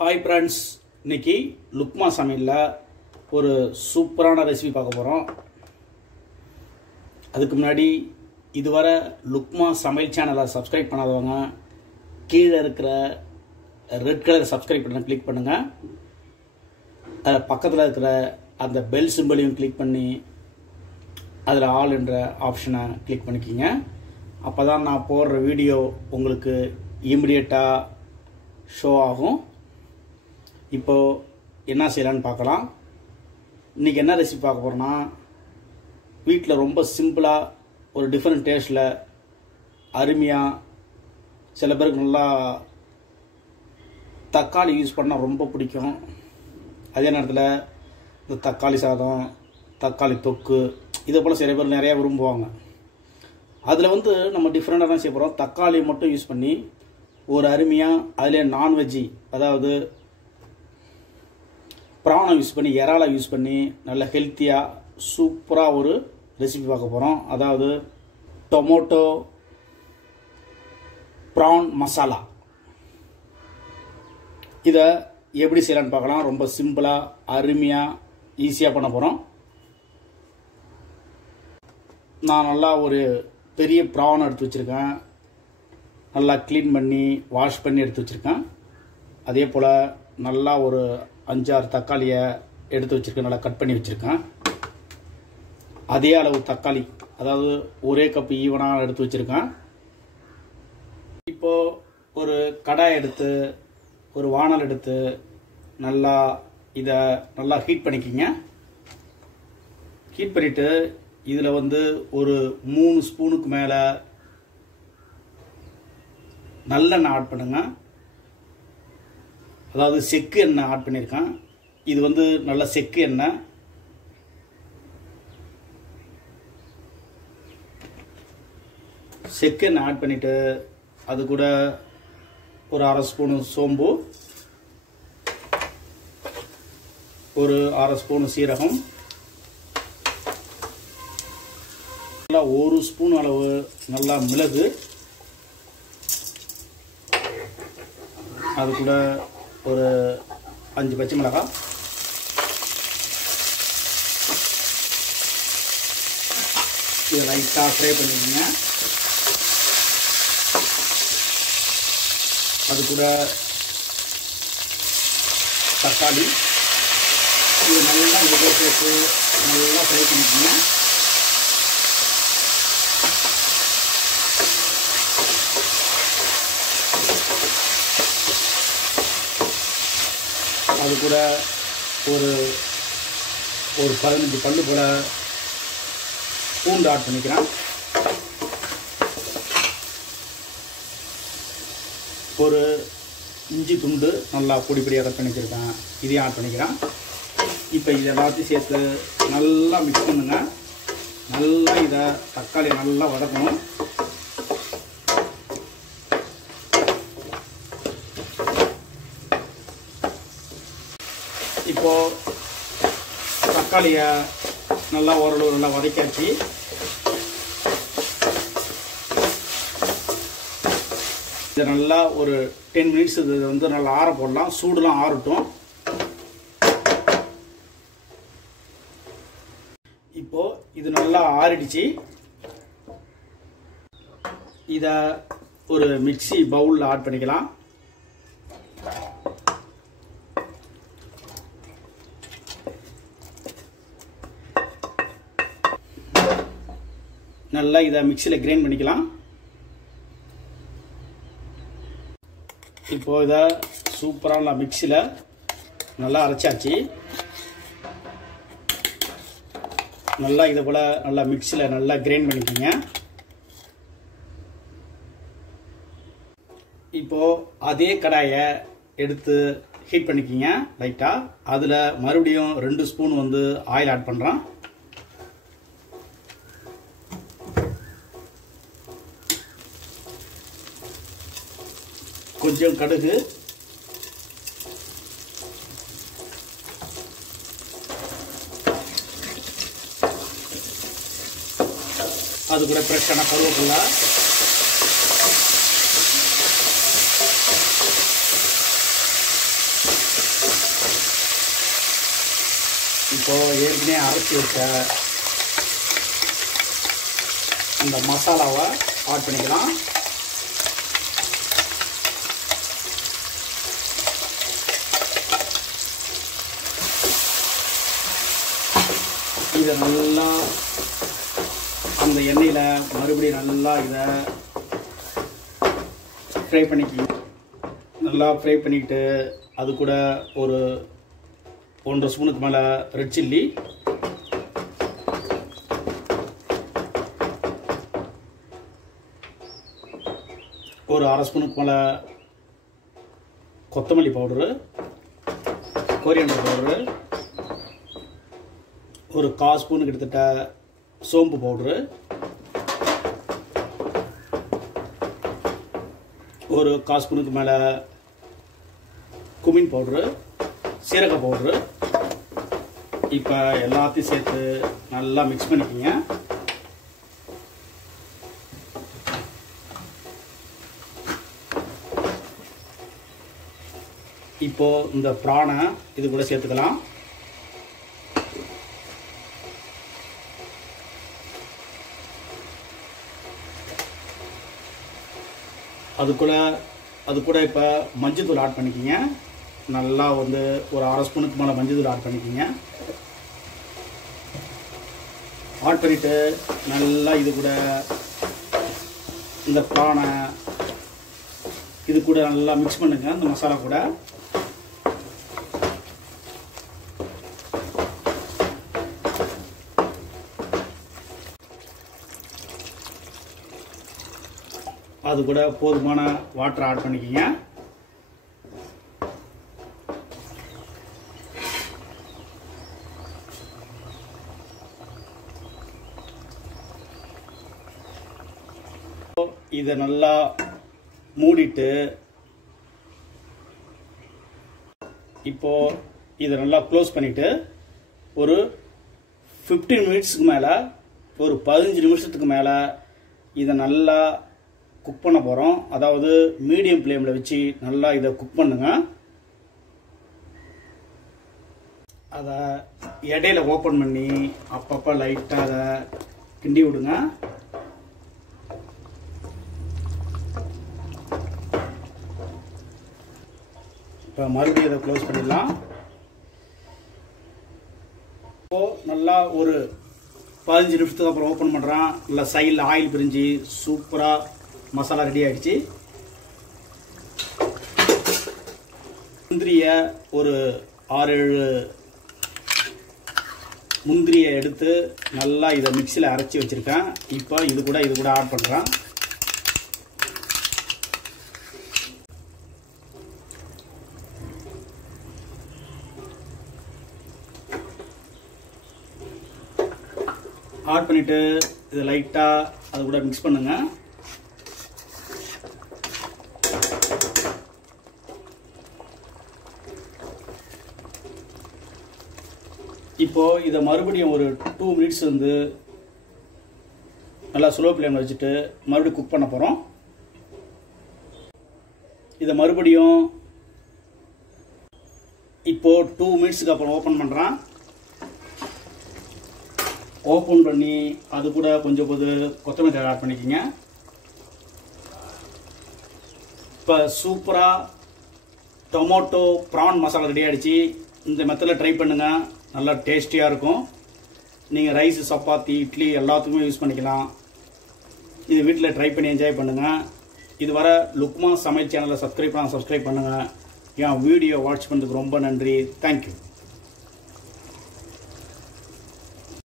Hi friends, இன்னைக்கு லுக்மா சமையல்ல ஒரு சூப்பரான ரெசிபி பார்க்க போறோம். அதுக்கு முன்னாடி இதுவரை லுக்மா சமையல் சேனலை சப்ஸ்கிரைப் பண்ணாதவங்க கீழே இருக்கிற ரெட் கலர் சப்ஸ்கிரைப் பட்டனை கிளிக் பண்ணுங்க. பக்கத்தில் இருக்கிற அந்த பெல் சிம்பலையும் கிளிக் பண்ணி அதில் ஆல் என்ற ஆப்ஷனை கிளிக் பண்ணிக்கிங்க. அப்போ தான் நான் போடுற வீடியோ உங்களுக்கு இமிடியேட்டாக ஷோ ஆகும். இப்போது என்ன செய்யலான்னு பார்க்கலாம். இன்றைக்கி என்ன ரெசிபி பார்க்க போகிறோன்னா, வீட்டில் ரொம்ப சிம்பிளாக ஒரு டிஃப்ரெண்ட் டேஸ்ட்டில் அருமையாக, சில பேருக்கு நல்லா தக்காளி யூஸ் பண்ணால் ரொம்ப பிடிக்கும். அதே நேரத்தில் இந்த தக்காளி சாதம், தக்காளி தொக்கு இதை போல் சில பேர் நிறையா விரும்புவாங்க. அதில் நம்ம டிஃப்ரெண்ட்டாக தான் செய்ய போகிறோம். தக்காளி மட்டும் யூஸ் பண்ணி ஒரு அருமையாக, அதிலே நான்வெஜ்ஜி, அதாவது ப்ரானை யூஸ் பண்ணி, எறாலை யூஸ் பண்ணி நல்ல ஹெல்த்தியாக சூப்பராக ஒரு ரெசிபி பார்க்க போகிறோம். அதாவது டொமேட்டோ ப்ரான் மசாலா. இதை எப்படி செய்யலான்னு பார்க்கலாம். ரொம்ப சிம்பிளாக, அருமையாக, ஈஸியாக பண்ண போகிறோம். நான் நல்லா ஒரு பெரிய ப்ரான் எடுத்து வச்சுருக்கேன். நல்லா க்ளீன் பண்ணி வாஷ் பண்ணி எடுத்து வச்சுருக்கேன். அதே போல் நல்லா ஒரு 5-6 தக்காளியை எடுத்து வச்சுருக்கேன். நல்லா கட் பண்ணி வச்சுருக்கேன். அதே அளவு தக்காளி, அதாவது ஒரே கப் ஈவனாக எடுத்து வச்சுருக்கேன். இப்போது ஒரு கடாய் எடுத்து, ஒரு வானல் எடுத்து நல்லா இதை நல்லா ஹீட் பண்ணிக்கிங்க. ஹீட் பண்ணிவிட்டு இதில் ஒரு 3 ஸ்பூனுக்கு மேலே நல்லெண்ணெய் ஆட் பண்ணுங்க. அதாவது செக்கு எண்ணெய் ஆட் பண்ணியிருக்கேன். இது நல்ல செக்கு எண்ணெய். செக்கு எண்ணெய் ஆட் பண்ணிவிட்டு அது கூட ஒரு 1/2 ஸ்பூனு சோம்பு, ஒரு 1/2 ஸ்பூனு சீரகம், நல்லா 1 ஸ்பூன் அளவு நல்லா மிளகு, அது கூட ஒரு 5 பச்சை மிளகாய், இதை லைட்டாக ஃப்ரை பண்ணிக்கோங்க. அது கூட தக்காளி, இது நல்லா இதை சேர்த்து நல்லா ஃப்ரை பண்ணிக்கோங்க. அது கூட ஒரு 15 பல்லு போல் பூண்டு ஆட் பண்ணிக்கிறேன். ஒரு இஞ்சி துண்டு நல்லா பொடி பொடியாக கட் பண்ணி வச்சுருக்கேன். இதையும் ஆட் பண்ணிக்கிறேன். இப்போ இதை எல்லாத்தையும் சேர்த்து நல்லா மிக்ஸ் பண்ணுங்க. நல்லா இதை தக்காளி நல்லா வதக்கணும். இப்போது தக்காளியை நல்லா ஓரளவு நல்லா வதக்காச்சு. இதை நல்லா ஒரு 10 மினிட்ஸ் இது நல்லா ஆற போடலாம். சூடுலாம் ஆறட்டும். இப்போது இது நல்லா ஆறிடுச்சு. இதை ஒரு மிக்ஸி பவுலில் ஆட் பண்ணிக்கலாம். நல்லா இதை மிக்ஸியில் கிரைண்ட் பண்ணிக்கலாம். இப்போ இதை சூப்பராக மிக்ஸியில் நல்லா அரைச்சாச்சு. நல்லா இதை போல் நல்லா மிக்ஸியில் நல்லா கிரைண்ட் பண்ணிக்கோங்க. இப்போது அதே கடாயை எடுத்து ஹீட் பண்ணிக்கிங்க லைட்டாக. அதில் மறுபடியும் 2 ஸ்பூன் ஆயில் ஆட் பண்ணுறேன். கொஞ்சம் கடுகு, அது கூட ஃப்ரெஷ்ஷான கருவேப்பிலை, இப்போது ஏற்கனவே அரைச்சி வச்ச அந்த மசாலாவை ஆட் பண்ணிக்கலாம். இதை நல்லா அந்த எண்ணெயில் மறுபடியும் நல்லா இதை ஃப்ரை பண்ணிக்கலாம். நல்லா ஃப்ரை பண்ணிக்கிட்டு அது கூட ஒரு 1.5 ஸ்பூனுக்கு மேலே ரெட் சில்லி, ஒரு 1/2 ஸ்பூனுக்கு மேலே கொத்தமல்லி பவுடரு, கோரியண்டர் பவுடரு, ஒரு 1/4 ஸ்பூனு கிட்டத்தட்ட சோம்பு பவுடரு, ஒரு 1/4 ஸ்பூனுக்கு மேலே குமின் பவுடரு, சீரக பவுடரு. இப்போ எல்லாத்தையும் சேர்த்து நல்லா மிக்ஸ் பண்ணிக்கோங்க. இப்போ இந்த பிரானை இது கூட சேர்த்துக்கலாம். அது கூட இப்போ மஞ்சள் ஆட் பண்ணிக்கிங்க. நல்லா வந்து ஒரு 1/2 ஸ்பூனுக்கு மேலே மஞ்சள் ஆட் பண்ணிக்கிங்க. ஆட் பண்ணிவிட்டு நல்லா இது கூட இந்த பிரானை இது கூட நல்லா மிக்ஸ் பண்ணுங்க. இந்த மசாலா கூட அது கூட போதுமான வாட்டர் ஆட் பண்ணிக்கிங்க. இதை நல்லா மூடிட்டு இப்போ இதை நல்லா க்ளோஸ் பண்ணிட்டு ஒரு 15 மினிட்ஸ்க்கு மேலே, ஒரு 15 நிமிஷத்துக்கு மேலே இதை நல்லா குக் பண்ண போகிறோம். அதாவது மீடியம் ஃப்ளேமில் வச்சு நல்லா இதை குக் பண்ணுங்க. அதை இடையில ஓப்பன் பண்ணி அப்பப்போ லைட்டாக அதை கிண்டி விடுங்க. இப்போ மறுபடியும் இதை க்ளோஸ் பண்ணிடலாம். இப்போது நல்லா ஒரு 15 நிமிஷத்துக்கு அப்புறம் ஓப்பன் பண்ணுறான். நல்லா சைடில் ஆயில் பிரிஞ்சு சூப்பராக மசாலா ரெடி ஆகிடுச்சு. முந்திரியை ஒரு 6-7 முந்திரியை எடுத்து நல்லா இதை மிக்சியில் அரைச்சி வச்சுருக்கேன். இப்போ இது கூட ஆட் பண்ணுறேன். ஆட் பண்ணிவிட்டு இதை லைட்டாக அது கூட மிக்ஸ் பண்ணுங்க. இப்போ இதை மறுபடியும் ஒரு 2 மினிட்ஸ் வந்து நல்லா ஸ்லோ ஃப்ளேமில் வச்சுட்டு மறுபடியும் குக் பண்ண போகிறோம். இதை மறுபடியும் இப்போ 2 மினிட்ஸுக்கு அப்புறம் ஓப்பன் பண்ணுறேன். ஓப்பன் பண்ணி அது கூட கொஞ்சம் கொத்தமல்லி தழை ஆட் பண்ணிக்கோங்க. இப்போ சூப்பராக டொமேட்டோ ப்ரான் மசாலா ரெடி ஆகிடுச்சு. இந்த மெத்தடில் ட்ரை பண்ணுங்கள், நல்லா டேஸ்டியாக இருக்கும். நீங்கள் ரைஸ், சப்பாத்தி, இட்லி எல்லாத்துக்குமே யூஸ் பண்ணிக்கலாம். இது வீட்டில் ட்ரை பண்ணி என்ஜாய் பண்ணுங்கள். இது வர லுக்மா சமையல் சேனலை சப்ஸ்கிரைப் பண்ணுங்கள். என் வீடியோ வாட்ச் பண்ணுறதுக்கு ரொம்ப நன்றி. தேங்க்யூ.